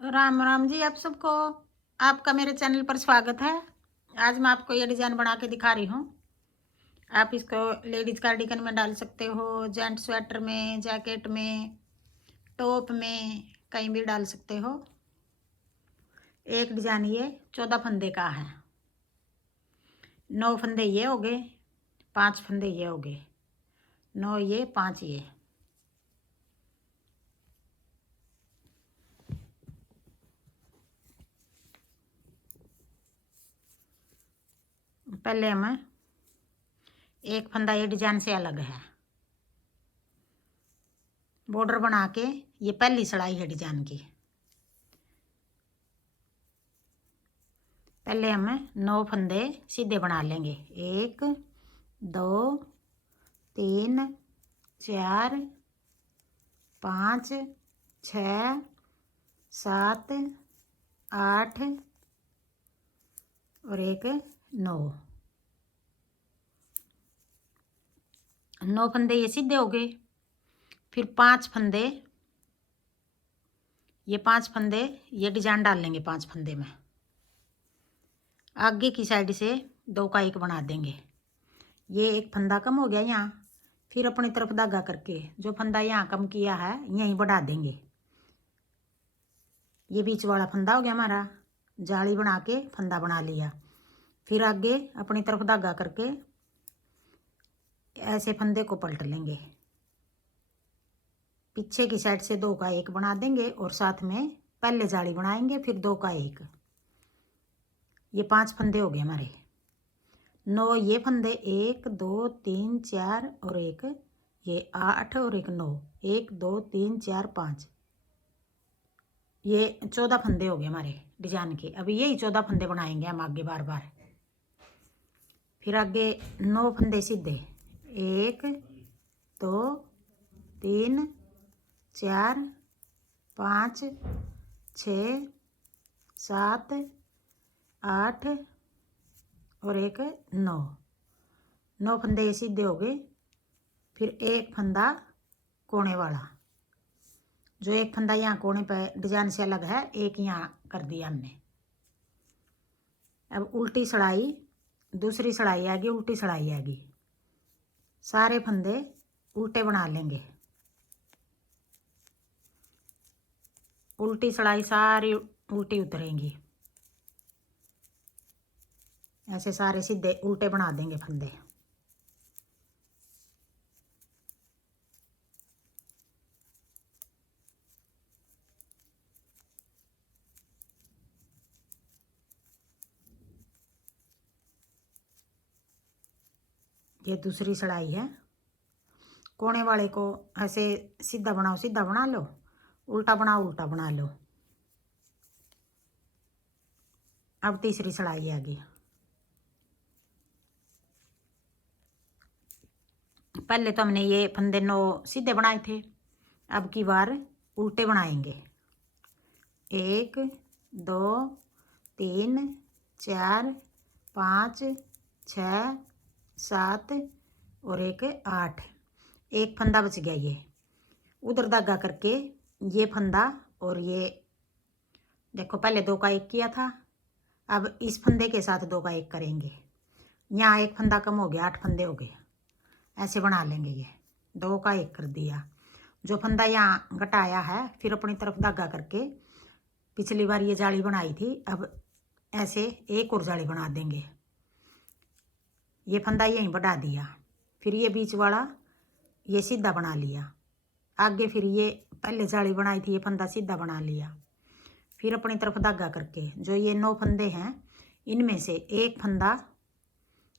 राम राम जी आप सबको। आपका मेरे चैनल पर स्वागत है। आज मैं आपको ये डिज़ाइन बना के दिखा रही हूँ। आप इसको लेडीज़ कार्डिगन में डाल सकते हो, जेंट्स स्वेटर में, जैकेट में, टॉप में, कहीं भी डाल सकते हो। एक डिज़ाइन ये 14 फंदे का है। 9 फंदे ये हो गए, 5 फंदे ये हो गए, 9 ये 5 ये। पहले हम एक फंदा ये डिजाइन से अलग है, बॉर्डर बना के, ये पहली सिलाई है डिजाइन की। पहले हम 9 फंदे सीधे बना लेंगे। 1 2 3 4 5 6 7 8 और एक 9। 9 फंदे ये सीधे हो गए। फिर 5 फंदे, ये 5 फंदे ये डिजाइन डाल लेंगे। 5 फंदे में आगे की साइड से 2 का 1 बना देंगे। ये एक फंदा कम हो गया यहाँ, फिर अपनी तरफ धागा करके जो फंदा यहाँ कम किया है यहीं बढ़ा देंगे। ये बीच वाला फंदा हो गया हमारा, जाली बना के फंदा बना लिया। फिर आगे अपनी तरफ धागा करके ऐसे फंदे को पलट लेंगे। पीछे की साइड से 2 का 1 बना देंगे और साथ में पहले जाली बनाएंगे, फिर 2 का 1। ये 5 फंदे हो गए हमारे। 9 ये फंदे, 1 2 3 4 और एक ये 8 और एक 9। 1 2 3 4 5, ये 14 फंदे हो गए हमारे डिजाइन के। अभी यही 14 फंदे बनाएंगे हम आगे बार बार। फिर आगे 9 फंदे सीधे, 1 2 3 4 5 6 7 8 और एक 9। 9 फंदे ये सीधे हो गए। फिर एक फंदा कोने वाला, जो एक फंदा यहाँ कोने पर डिजाइन से अलग है, एक यहाँ कर दिया हमने। अब उल्टी सिलाई, दूसरी सिलाई आएगी, उल्टी सिलाई आएगी। सारे फंदे उल्टे बना लेंगे। उल्टी सिलाई सारी उल्टी उतरेंगी। ऐसे सारे सीधे उल्टे बना देंगे फंदे। ये दूसरी सिलाई है। कोने वाले को ऐसे सीधा बनाओ, सीधा बना लो, उल्टा बनाओ, उल्टा बना लो। अब तीसरी सिलाई आ गई। पहले तो हमने ये फंदे 9 सीधे बनाए थे, अब की बार उल्टे बनाएंगे। 1 2 3 4 5 6 7 और एक 8। एक फंदा बच गया, ये उधर धागा करके ये फंदा और ये देखो, पहले 2 का 1 किया था, अब इस फंदे के साथ 2 का 1 करेंगे। यहाँ एक फंदा कम हो गया, 8 फंदे हो गए। ऐसे बना लेंगे। ये 2 का 1 कर दिया। जो फंदा यहाँ घटाया है, फिर अपनी तरफ धागा करके पिछली बार ये जाली बनाई थी, अब ऐसे एक और जाली बना देंगे। ये फंदा यहीं बढ़ा दिया। फिर ये बीच वाला ये सीधा बना लिया। आगे फिर ये पहले जाली बनाई थी, ये फंदा सीधा बना लिया। फिर अपनी तरफ धागा करके जो ये 9 फंदे हैं, इनमें से एक फंदा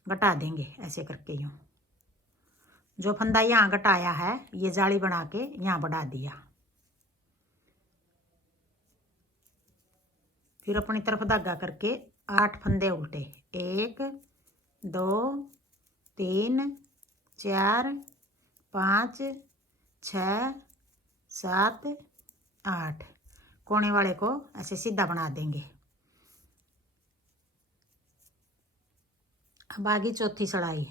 घटा देंगे ऐसे करके। यूँ जो फंदा यहाँ घटाया है, ये जाली बना के यहाँ बढ़ा दिया। फिर अपनी तरफ धागा करके 8 फंदे उल्टे, 1 2 3 4 5 6 7 8। कोने वाले को ऐसे सीधा बना देंगे। अब आगे चौथी सिलाई,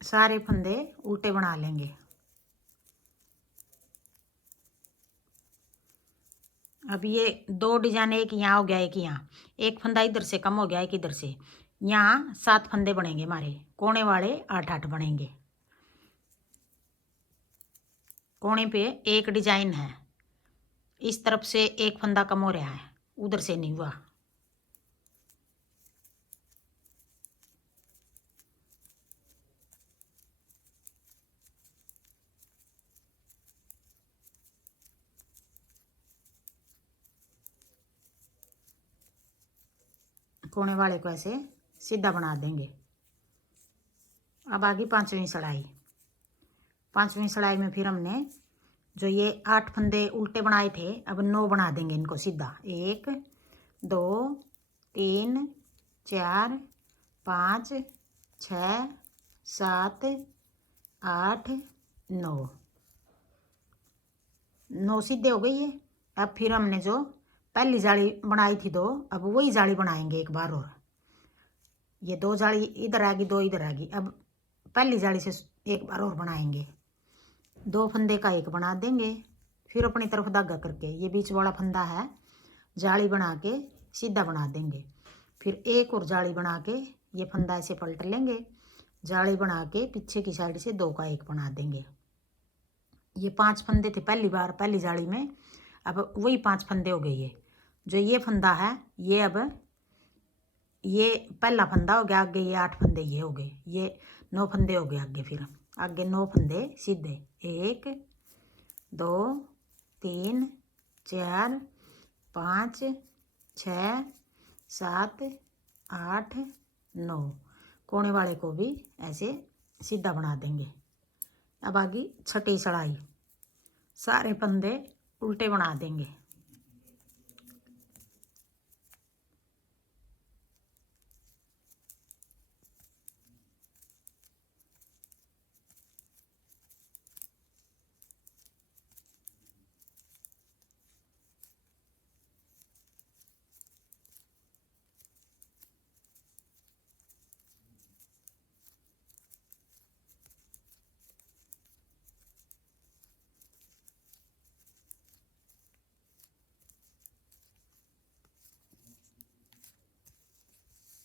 सारे फंदे उल्टे बना लेंगे। अब ये दो डिजाइन, एक यहाँ हो गया एक यहाँ, एक फंदा इधर से कम हो गया एक इधर से, यहाँ 7 फंदे बनेंगे हमारे, कोने वाले 8-8 बनेंगे। कोने पे एक डिजाइन है, इस तरफ से एक फंदा कम हो रहा है, उधर से नहीं हुआ। कोने वाले को ऐसे सीधा बना देंगे। अब आगे 5वीं सिलाई। 5वीं सिलाई में फिर हमने जो ये 8 फंदे उल्टे बनाए थे, अब 9 बना देंगे इनको सीधा। 1 2 3 4 5 6 7 8 9 9 सीधे हो गई है। अब फिर हमने जो पहली जाली बनाई थी 2, अब वही जाली बनाएंगे एक बार और। ये 2 जाली इधर आ गई, 2 इधर आ गई। अब पहली जाली से एक बार और बनाएंगे, 2 फंदे का एक बना देंगे। फिर अपनी तरफ धागा करके ये बीच वाला फंदा है, जाली बना के सीधा बना देंगे। फिर एक और जाली बना के ये फंदा ऐसे पलट लेंगे, जाली बना के पीछे की साइड से 2 का एक बना देंगे। ये 5 फंदे थे पहली बार पहली जाली में, अब वही 5 फंदे हो गए। ये जो ये फंदा है ये अब ये पहला फंदा हो गया, आगे ये 8 फंदे ये हो गए, ये 9 फंदे हो गए आगे। फिर आगे 9 फंदे सीधे, 1 2 3 4 5 6 7 8 9, कोने वाले को भी ऐसे सीधा बना देंगे। अब आगे 6ठी सिलाई, सारे फंदे उल्टे बना देंगे।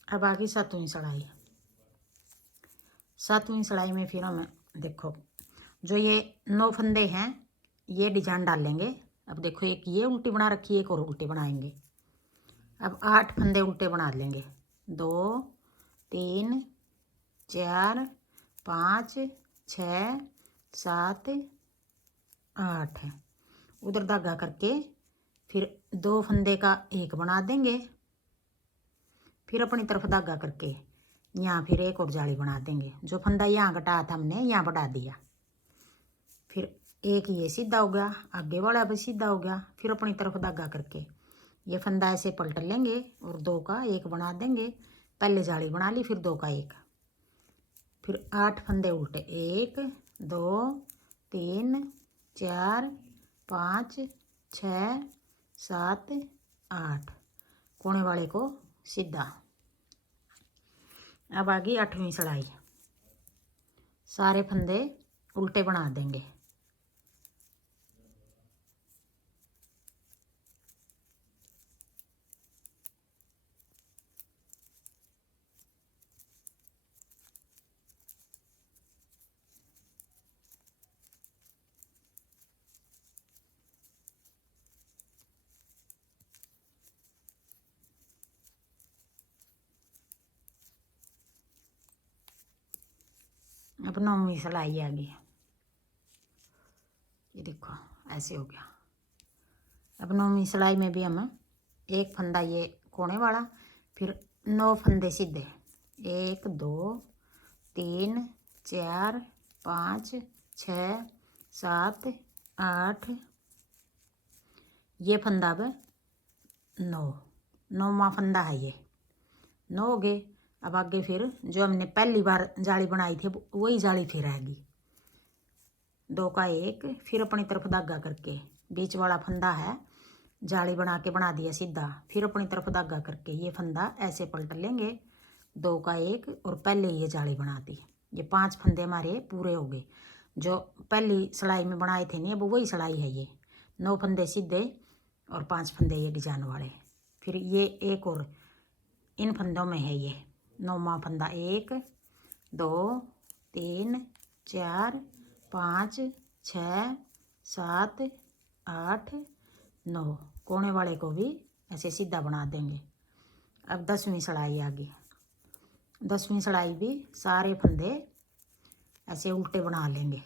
अब आगे 7वीं सिलाई। 7वीं सिलाई में फिर हम देखो जो ये 9 फंदे हैं ये डिजाइन डालेंगे। अब देखो एक ये उल्टी बना रखी है, एक और उल्टी बनाएंगे। अब 8 फंदे उल्टे बना लेंगे, 2 3 4 5 6 7 8, उधर धागा करके फिर 2 फंदे का एक बना देंगे। फिर अपनी तरफ धागा करके यहाँ फिर एक और जाली बना देंगे। जो फंदा यहाँ घटाया था हमने यहाँ बढ़ा दिया। फिर एक ये सीधा हो गया, आगे वाला भी सीधा हो गया। फिर अपनी तरफ धागा करके ये फंदा ऐसे पलट लेंगे और 2 का एक बना देंगे। पहले जाली बना ली, फिर 2 का एक, फिर 8 फंदे उल्टे, 1 2 3 4 5 6 7 8, कोने वाले को सीधा। अब आ गई 8वीं सिलाई, सारे फंदे उल्टे बना देंगे। अब 9वीं सिलाई आ गई, ये देखो ऐसे हो गया। अब 9वीं सिलाई में भी हम एक फंदा ये कोने वाला, फिर 9 फंदे सीधे, 1 2 3 4 5 6 7 8, ये फंदा अब 9वां फंदा है, ये 9 हो गए। अब आगे फिर जो हमने पहली बार जाली बनाई थी वही जाली फिर आएगी, 2 का एक, फिर अपनी तरफ धागा करके बीच वाला फंदा है जाली बना के बना दिया सीधा। फिर अपनी तरफ धागा करके ये फंदा ऐसे पलट लेंगे, 2 का एक, और पहले ये जाली बना दी। ये 5 फंदे हमारे पूरे हो गए। जो पहली सिलाई में बनाए थे नहीं, अब वही सिलाई है। ये 9 फंदे सीधे, और 5 फंदे ये डिजाइन वाले। फिर ये एक और इन फंदों में है ये 9वां फंदा। 1 2 3 4 5 6 7 8 9। कोने वाले को भी ऐसे सीधा बना देंगे। अब 10वीं सिलाई आगे। 10वीं सिलाई भी सारे फंदे ऐसे उल्टे बना लेंगे।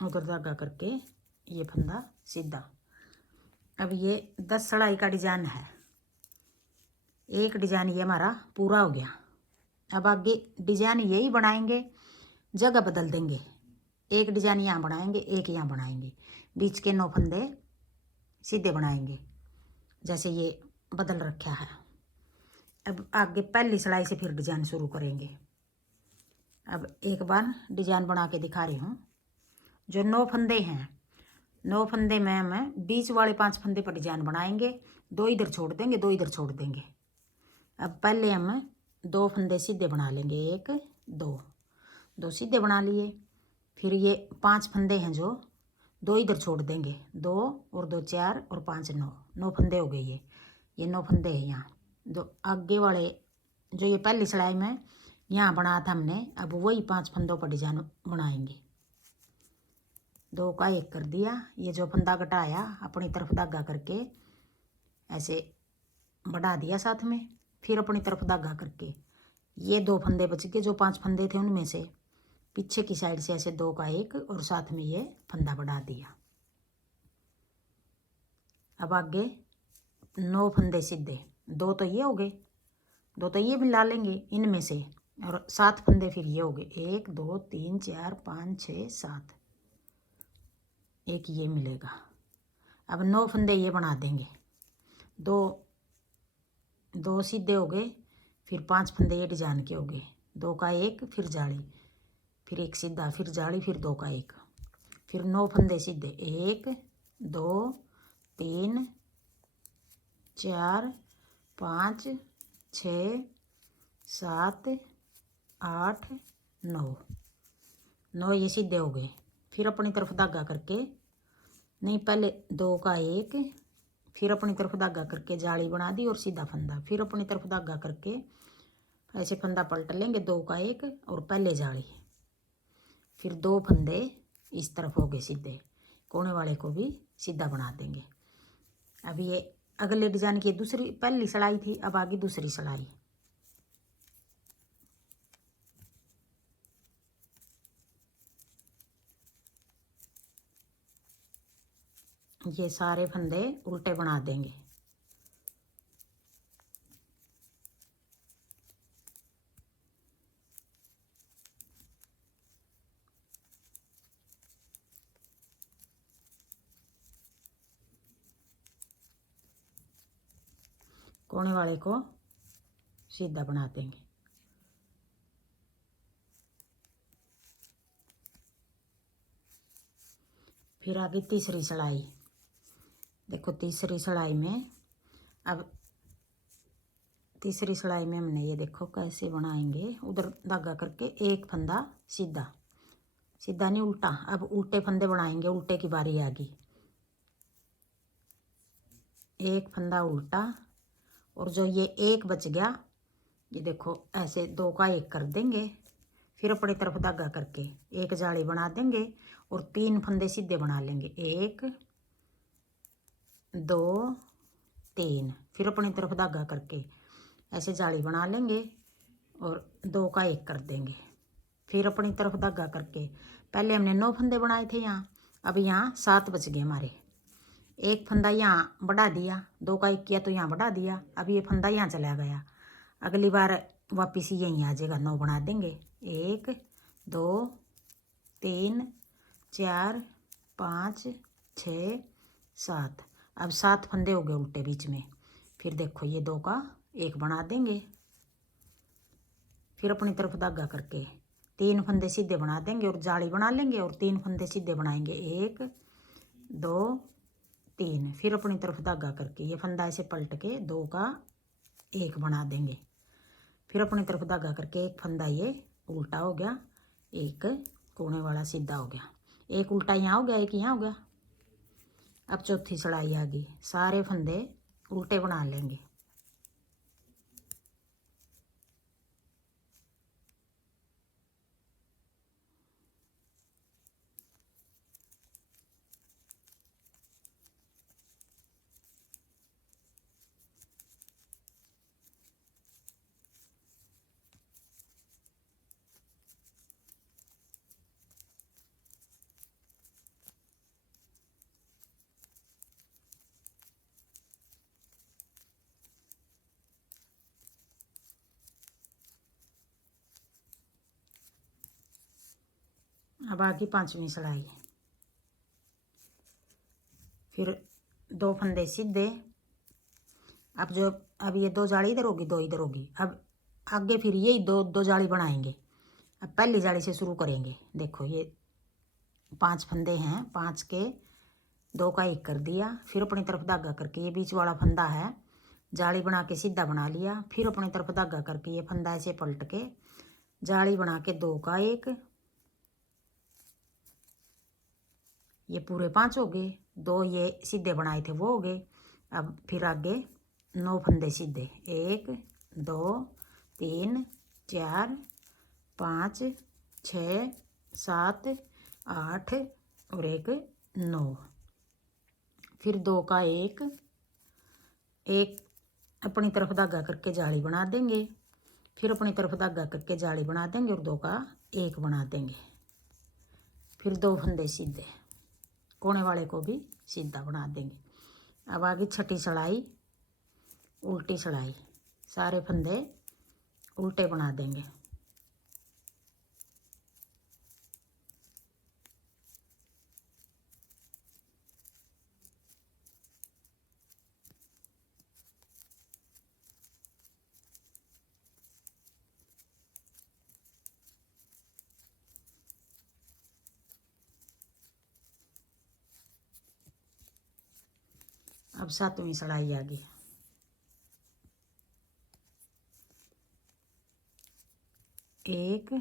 उधर धागा करके ये फंदा सीधा। अब ये 10 सिलाई का डिजाइन है। एक डिजाइन ये हमारा पूरा हो गया। अब आगे डिजाइन यही बनाएंगे, जगह बदल देंगे। एक डिजाइन यहाँ बनाएंगे, एक यहाँ बनाएंगे, बीच के 9 फंदे सीधे बनाएंगे जैसे ये बदल रखा है। अब आगे पहली सिलाई से फिर डिजाइन शुरू करेंगे। अब एक बार डिजाइन बना के दिखा रही हूँ। जो 9 फंदे हैं, 9 फंदे में हम बीच वाले 5 फंदे पर डिजाइन बनाएंगे। 2 इधर छोड़ देंगे, 2 इधर छोड़ देंगे। अब पहले हम 2 फंदे सीधे बना लेंगे। 1 2 सीधे बना लिए। फिर ये 5 फंदे हैं जो 2 इधर छोड़ देंगे। 2 और 2 4 और 5 9 फंदे हो गए। ये 9 फंदे हैं यहाँ। जो आगे वाले जो ये पहली सिलाई में यहाँ बनाया था हमने, अब वही 5 फंदों पर डिजाइन बनाएंगे। 2 का 1 कर दिया। ये जो फंदा घटाया अपनी तरफ धागा करके ऐसे बढ़ा दिया साथ में। फिर अपनी तरफ धागा करके ये 2 फंदे बच गए। जो 5 फंदे थे उनमें से पीछे की साइड से ऐसे 2 का 1 और साथ में ये फंदा बढ़ा दिया। अब आगे 9 फंदे सीधे। 2 तो ये हो गए, 2 तो ये मिला लेंगे इनमें से, और 7 फंदे फिर ये हो गए। 1 2 3 4 5 6 7, एक ये मिलेगा। अब 9 फंदे ये बना देंगे। 2 सीधे हो गए। फिर 5 फंदे ये डिजाइन के हो गए। 2 का 1 फिर जाली, फिर 1 सीधा, फिर जाली, फिर 2 का 1, फिर 9 फंदे सीधे। 1 2 3 4 5 6 7 8 9 ये सीधे हो गए। फिर अपनी तरफ धागा करके, नहीं पहले 2 का 1, फिर अपनी तरफ धागा करके जाली बना दी और सीधा फंदा। फिर अपनी तरफ धागा करके ऐसे फंदा पलट लेंगे। 2 का 1 और पहले जाली, फिर 2 फंदे इस तरफ हो गए सीधे। कोने वाले को भी सीधा बना देंगे। अब ये अगले डिजाइन की दूसरी, पहली सिलाई थी, अब आगे दूसरी सिलाई। ये सारे फंदे उल्टे बना देंगे। कोने वाले को सीधा बना देंगे। फिर आगे तीसरी सिलाई। देखो तीसरी सिलाई में, अब तीसरी सिलाई में हमने ये देखो कैसे बनाएंगे। उधर धागा करके एक फंदा सीधा, सीधा नहीं उल्टा। अब उल्टे फंदे बनाएंगे। उल्टे की बारी आ गई। एक फंदा उल्टा, और जो ये 1 बच गया ये देखो ऐसे 2 का 1 कर देंगे। फिर अपनी तरफ धागा करके एक जाली बना देंगे और 3 फंदे सीधे बना लेंगे। 1 2 3, फिर अपनी तरफ धागा करके ऐसे जाली बना लेंगे और 2 का 1 कर देंगे। फिर अपनी तरफ धागा करके, पहले हमने 9 फंदे बनाए थे यहाँ, अब यहाँ 7 बच गए हमारे। एक फंदा यहाँ बढ़ा दिया, 2 का 1 किया तो यहाँ बढ़ा दिया। अब ये फंदा यहाँ चला गया। अगली बार वापिस यहीं आ जाएगा। 9 बना देंगे। 1 2 3 4 5 6 7। अब 7 फंदे हो गए उल्टे बीच में। फिर देखो ये 2 का 1 बना देंगे। फिर अपनी तरफ धागा करके 3 फंदे सीधे बना देंगे और जाली बना लेंगे और 3 फंदे सीधे बनाएंगे, 1 2 3। फिर अपनी तरफ धागा करके ये फंदा ऐसे पलट के 2 का 1 बना देंगे। फिर अपनी तरफ धागा करके एक फंदा ये उल्टा हो गया, एक कोने वाला सीधा हो गया, एक उल्टा यहाँ हो गया, एक यहाँ हो गया। अब चौथी चढ़ाई आ गई, सारे फंदे उल्टे बना लेंगे। अब आगे 5वीं चढ़ाई, फिर 2 फंदे सीधे। अब ये 2 जाली इधर होगी, 2 इधर होगी। अब आगे फिर यही 2 जाली बनाएंगे। अब पहली जाली से शुरू करेंगे। देखो ये 5 फंदे हैं, 5 के 2 का 1 कर दिया। फिर अपनी तरफ धागा करके ये बीच वाला फंदा है, जाली बना के सीधा बना लिया। फिर अपनी तरफ धागा करके ये फंदा ऐसे पलट के जाली बना के 2 का 1, ये पूरे 5 हो गए। 2 ये सीधे बनाए थे वो हो गए। अब फिर आगे 9 फंदे सीधे, 1 2 3 4 5 6 7 8 और एक 9। फिर 2 का 1 अपनी तरफ धागा करके जाली बना देंगे। फिर अपनी तरफ धागा करके जाली बना देंगे और 2 का 1 बना देंगे। फिर 2 फंदे सीधे, कोने वाले को भी सीधा बना देंगे। अब आगे छठी चढ़ाई, उल्टी चढ़ाई, सारे फंदे उल्टे बना देंगे। अब 7वीं चढ़ाई आ गई, एक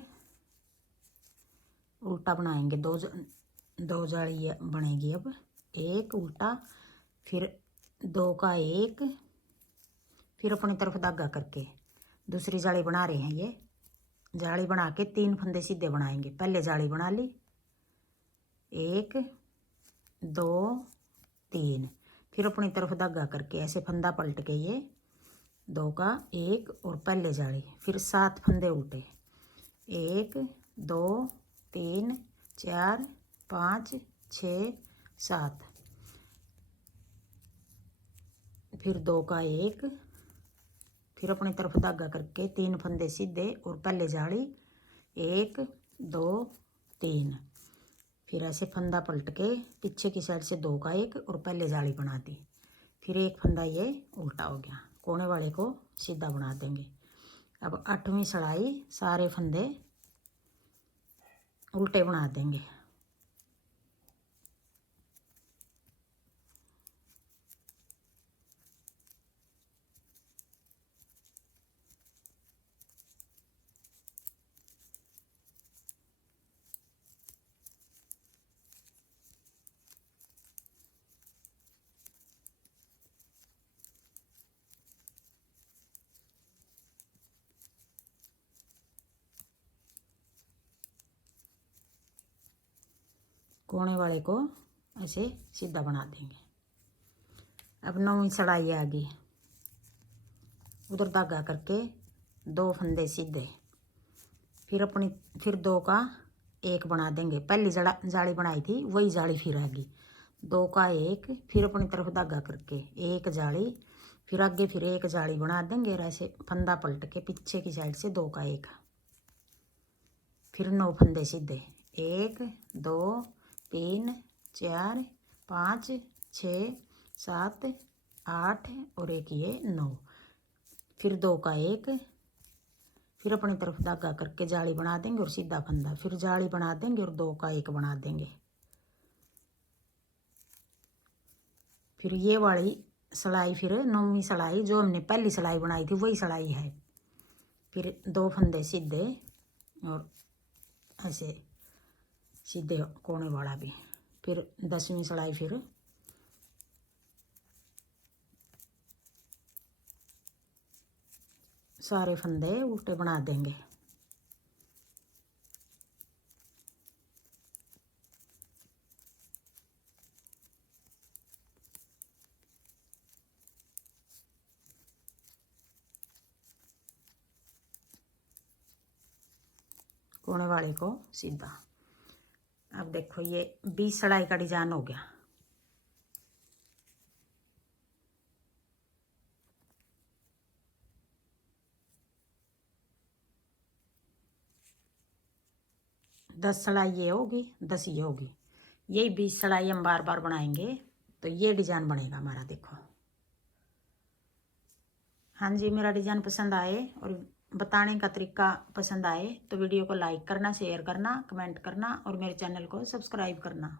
उल्टा बनाएंगे, 2 जाली बनेगी। अब 1 उल्टा, फिर 2 का 1, फिर अपनी तरफ धागा करके दूसरी जाली बना रहे हैं। ये जाली बना के 3 फंदे सीधे बनाएंगे। पहले जाली बना ली, 1 2 3। फिर अपनी तरफ धागा करके ऐसे फंदा पलट के ये 2 का 1 और पहले जाली, फिर 7 फंदे उल्टे, 1 2 3 4 5 6 7। फिर 2 का 1, फिर अपनी तरफ धागा करके 3 फंदे सीधे और पहले जाली, 1 2 3। फिर ऐसे फंदा पलट के पीछे की साइड से 2 का 1 और पहले जाली बना दी। फिर एक फंदा ये उल्टा हो गया, कोने वाले को सीधा बना देंगे। अब 8वीं चढ़ाई, सारे फंदे उल्टे बना देंगे। कोने वाले को ऐसे सीधा बना देंगे। अब 9वीं चढ़ाई आ गई, उधर धागा करके 2 फंदे सीधे, फिर 2 का 1 बना देंगे। पहली जाली बनाई थी वही जाली फिर आ गई, 2 का 1, फिर अपनी तरफ धागा करके 1 जाली, फिर आगे फिर 1 जाली बना देंगे और ऐसे फंदा पलट के पीछे की साइड से 2 का 1। फिर 9 फंदे सीधे, 1 2 3 4 5 6 7 8 और एक ये 9। फिर 2 का 1, फिर अपनी तरफ धागा करके जाली बना देंगे और सीधा फंदा, फिर जाली बना देंगे और 2 का 1 बना देंगे। फिर ये वाली सिलाई फिर 9वीं सिलाई जो हमने पहली सिलाई बनाई थी वही सिलाई है। फिर 2 फंदे सीधे और ऐसे सीधे कोने वाला भी। फिर 10वीं सिलाई फिर सारे फंदे उल्टे बना देंगे। कोने वाले को सीधा। अब देखो ये 20 सिलाई का डिजाइन हो गया। दस सिलाई ये होगी, 10 ये होगी, यही 20 सिलाई हम बार बार बनाएंगे तो ये डिजाइन बनेगा हमारा। देखो हाँ जी, मेरा डिजाइन पसंद आए और बताने का तरीका पसंद आए तो वीडियो को लाइक करना, शेयर करना, कमेंट करना और मेरे चैनल को सब्सक्राइब करना।